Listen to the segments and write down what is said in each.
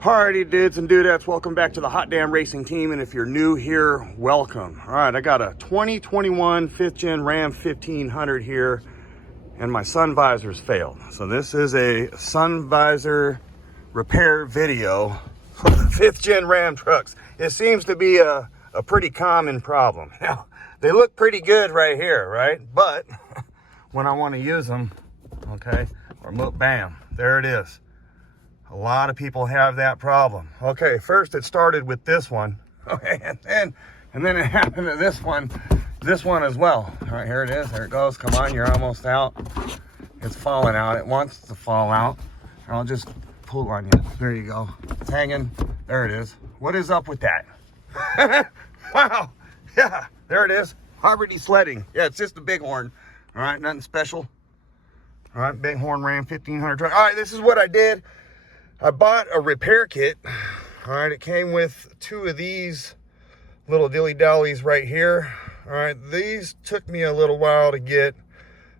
Alrighty, dudes and dudettes, welcome back to the Hot Damn Racing Team, and if you're new here, welcome. Alright, I got a 2021 5th Gen Ram 1500 here, and my sun visor's failed. So this is a sun visor repair video for the 5th Gen Ram trucks. It seems to be a pretty common problem. Now, they look pretty good right here, right? But when I want to use them, okay, or look, bam, there it is. A lot of people have that problem. Okay, first it started with this one. Okay, and then it happened to this one as well. All right, here it is. There it goes. Come on, you're almost out. It's falling out. It wants to fall out. I'll just pull on you. There you go. It's hanging. There it is. What is up with that? Wow. Yeah, there it is. Harvard sledding. Yeah, it's just a bighorn. All right, nothing special. All right, bighorn Ram 1500 truck. All right, this is what I did. I bought a repair kit. All right, it came with two of these little dilly-dallies right here. All right, these took me a little while to get,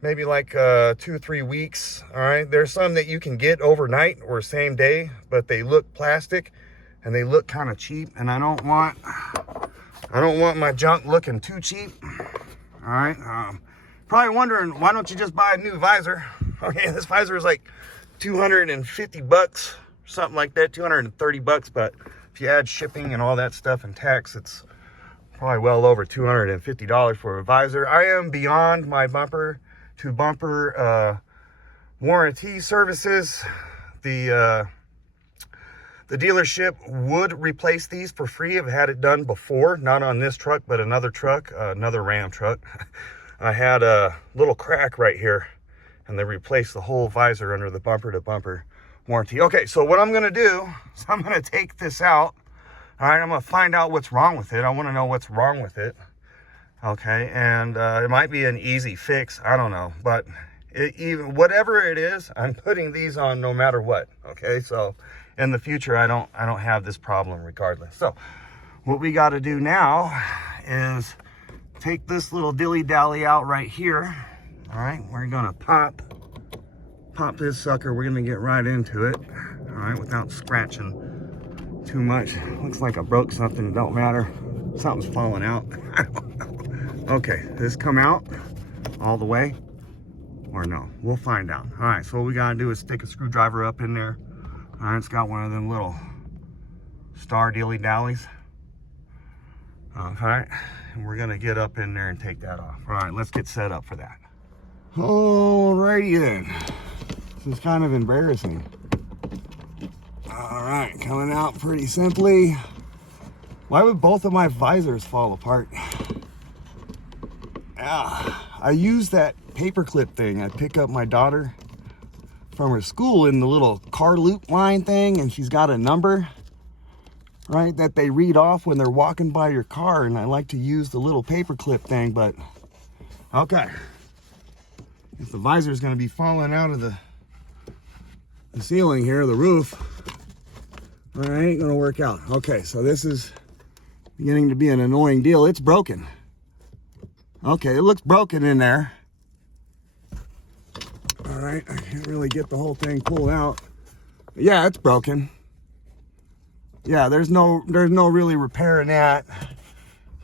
maybe like 2 or 3 weeks. All right, there's some that you can get overnight or same day, but they look plastic and they look kind of cheap, and I don't want my junk looking too cheap. All right, probably wondering, why don't you just buy a new visor? Okay, this visor is like 250 bucks, something like that, 230 bucks, but if you add shipping and all that stuff and tax, it's probably well over $250 for a visor. I am beyond my bumper to bumper warranty services. The dealership would replace these for free. I've had it done before, not on this truck, but another truck, another Ram truck. I had a little crack right here, and they replaced the whole visor under the bumper-to-bumper warranty. Okay, so what I'm going to do is I'm going to take this out. All right, I'm going to find out what's wrong with it. I want to know what's wrong with it. Okay, and it might be an easy fix. I don't know, but even whatever it is, I'm putting these on no matter what. Okay, so in the future, I don't have this problem regardless. So what we got to do now is take this little dilly-dally out right here. All right, we're gonna pop this sucker. We're gonna get right into it. All right, without scratching too much. Looks like I broke something. It don't matter. Something's falling out. I don't know. Okay, does this come out all the way or no? We'll find out. All right, so what we gotta do is stick a screwdriver up in there. All right, it's got one of them little star dilly-dallies. All right, and we're gonna get up in there and take that off. All right, let's get set up for that. Alrighty then. This is kind of embarrassing. All right, coming out pretty simply. Why would both of my visors fall apart? Yeah, I use that paperclip thing. I pick up my daughter from her school in the little car loop line thing, and she's got a number, right, that they read off when they're walking by your car, and I like to use the little paperclip thing, but okay. If the visor is going to be falling out of the ceiling here, the roof, all right, ain't going to work out. Okay, so this is beginning to be an annoying deal. It's broken. Okay, it looks broken in there. All right, I can't really get the whole thing pulled out. But yeah, it's broken. Yeah, there's no really repairing that.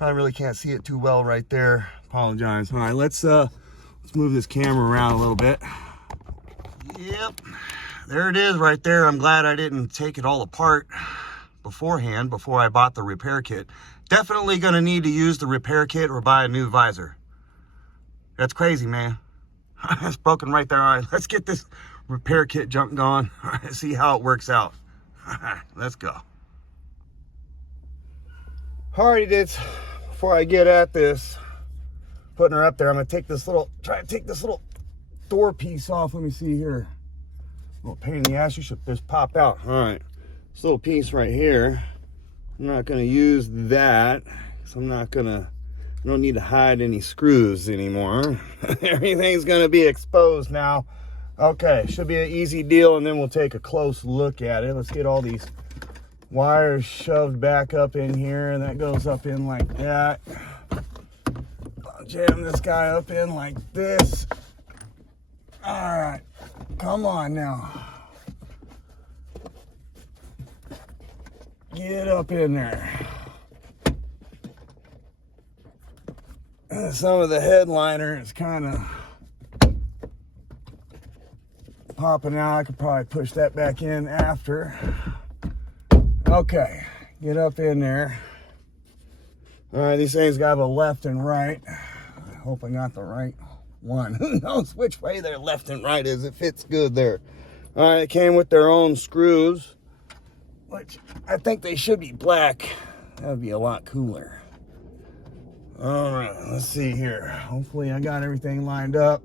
I really can't see it too well right there. Apologize. All right, let's move this camera around a little bit. Yep, there it is right there. I'm glad I didn't take it all apart beforehand, before I bought the repair kit. Definitely gonna need to use the repair kit or buy a new visor. That's crazy, man. It's broken right there. All right, let's get this repair kit junk going. All right, see how it works out. All right, let's go. Alrighty, dudes, before I get at this, putting her up there, I'm gonna try to take this little door piece off. Let me see here. A little pain in the ass. You should just pop out. All right, this little piece right here, I'm not gonna use that, so I don't need to hide any screws anymore. Everything's gonna be exposed now. Okay, should be an easy deal, and then we'll take a close look at it. Let's get all these wires shoved back up in here, and that goes up in like that. Jam this guy up in like this. All right, come on now. Get up in there. Some of the headliner is kind of popping out. I could probably push that back in after. Okay, get up in there. All right, these things got a left and right. I hope I got the right one. Who knows which way their left and right is? It fits good there. All right, it came with their own screws, which I think they should be black. That would be a lot cooler. All right, let's see here. Hopefully I got everything lined up.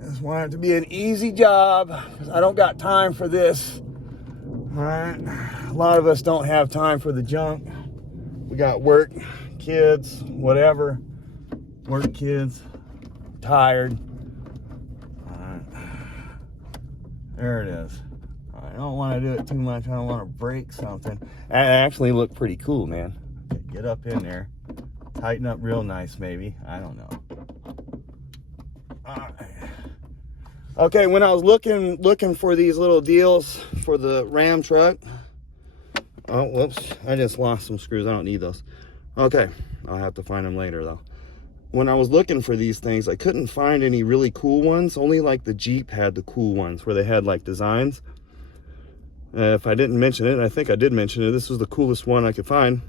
Just want it to be an easy job because I don't got time for this. All right, a lot of us don't have time for the junk. We got work, kids, whatever. Work, kids, tired. All right, there it is. I don't want to do it too much. I don't want to break something. That actually looked pretty cool, man. Okay, get up in there. Tighten up real nice, maybe. I don't know. All right. Okay, when I was looking for these little deals for the Ram truck. Oh, whoops. I just lost some screws. I don't need those. Okay, I'll have to find them later, though. When I was looking for these things, I couldn't find any really cool ones. Only like the Jeep had the cool ones where they had like designs. If I didn't mention it, I think I did mention it. This was the coolest one I could find.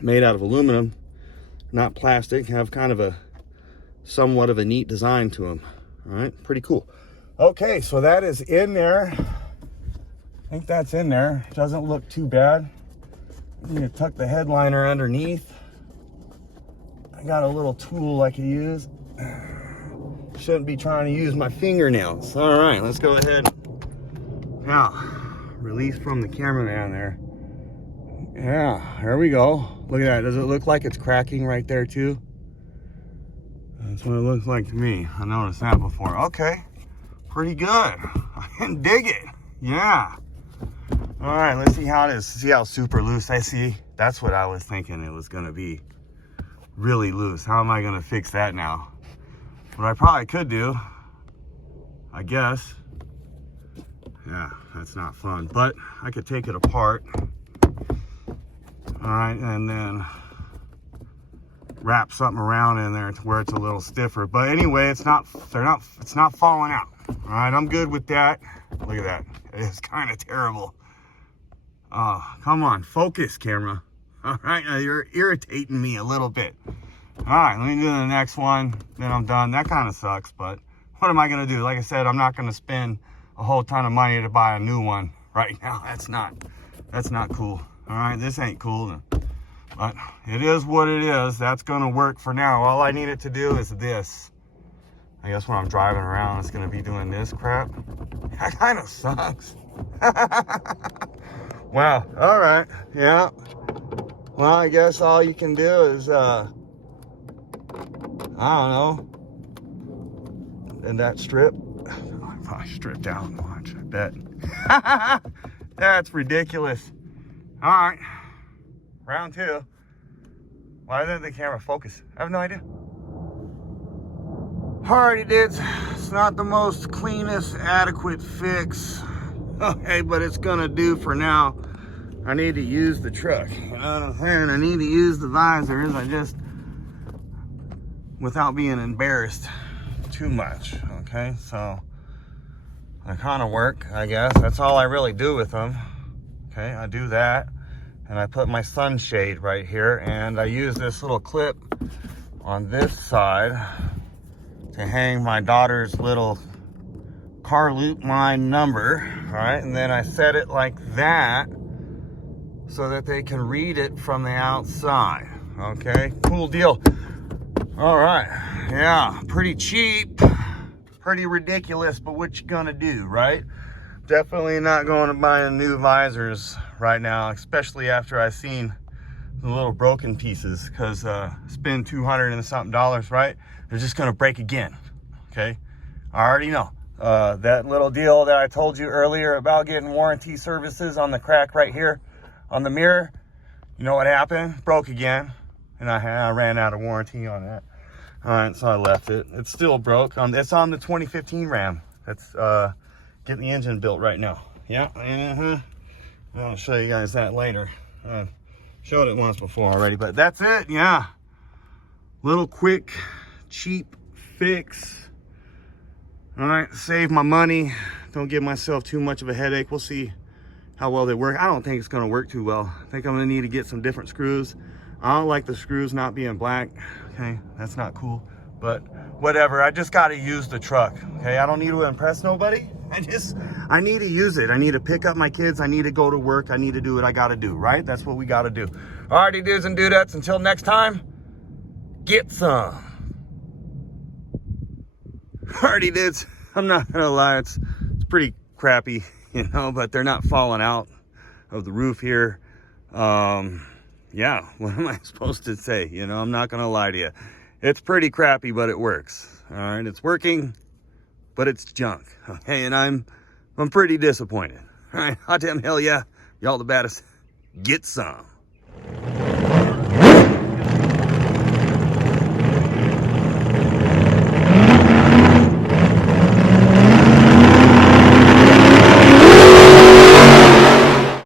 Made out of aluminum, not plastic. Have kind of a somewhat of a neat design to them. All right, pretty cool. Okay, so that is in there. I think that's in there. Doesn't look too bad. I need to tuck the headliner underneath. I got a little tool I can use. Shouldn't be trying to use my fingernails. All right, let's go ahead. Now, release from the cameraman there. Yeah, there we go. Look at that. Does it look like it's cracking right there too? That's what it looks like to me. I noticed that before. Okay, pretty good. I can dig it. Yeah. All right, let's see how it is. See how super loose I see? That's what I was thinking it was gonna be. Really loose. How am I gonna fix that now? What I probably could do, I guess. Yeah, that's not fun, but I could take it apart. All right, and then wrap something around in there to where it's a little stiffer. But anyway, it's not falling out. All right, I'm good with that. Look at that. It's kind of terrible. Oh, come on, focus, camera. All right, now you're irritating me a little bit. All right, let me do the next one, then I'm done. That kind of sucks, but what am I gonna do? Like I said, I'm not gonna spend a whole ton of money to buy a new one right now. That's not cool. All right, this ain't cool, but it is what it is. That's gonna work for now. All I need it to do is this. I guess when I'm driving around, it's gonna be doing this crap. That kind of sucks. Wow, all right, yeah. Well, I guess all you can do is, I don't know, and that strip. I'll probably strip down, watch, I bet. That's ridiculous. All right, round two. Why didn't the camera focus? I have no idea. Alrighty, dudes. It's not the most cleanest, adequate fix. Okay, but it's gonna do for now. I need to use the truck. You know what I'm saying? I need to use the visors. I just, without being embarrassed too much. Okay, so I kind of work, I guess. That's all I really do with them. Okay, I do that, and I put my sunshade right here, and I use this little clip on this side to hang my daughter's little car loop line number. All right, and then I set it like that so that they can read it from the outside. Okay, cool deal. All right, yeah, pretty cheap, pretty ridiculous, but what you gonna do, right? Definitely not going to buy new visors right now, especially after I've seen the little broken pieces, because spend $200 and something, right? They're just gonna break again, okay? I already know. That little deal that I told you earlier about getting warranty services on the crack right here on the mirror, you know what happened? Broke again, and I ran out of warranty on that. All right, so I left it. It's still broke. It's on the 2015 Ram. That's getting the engine built right now. Yeah, I'll show you guys that later. Showed it once before already, but that's it. Yeah, little quick, cheap fix. All right, save my money. Don't give myself too much of a headache. We'll see how well they work. I don't think it's gonna work too well. I think I'm gonna need to get some different screws. I don't like the screws not being black. Okay, that's not cool, but whatever. I just gotta use the truck. Okay, I don't need to impress nobody. I need to use it. I need to pick up my kids. I need to go to work. I need to do what I gotta do, right? That's what we gotta do. Alrighty, dudes and dudettes, until next time, get some. Alrighty, dudes, I'm not gonna lie, it's pretty crappy, you know, but they're not falling out of the roof here. Yeah, what am I supposed to say? You know, I'm not gonna lie to you. It's pretty crappy, but it works. All right, it's working, but it's junk. Okay, and I'm pretty disappointed. All right, hot damn hell yeah, y'all the baddest. Get some.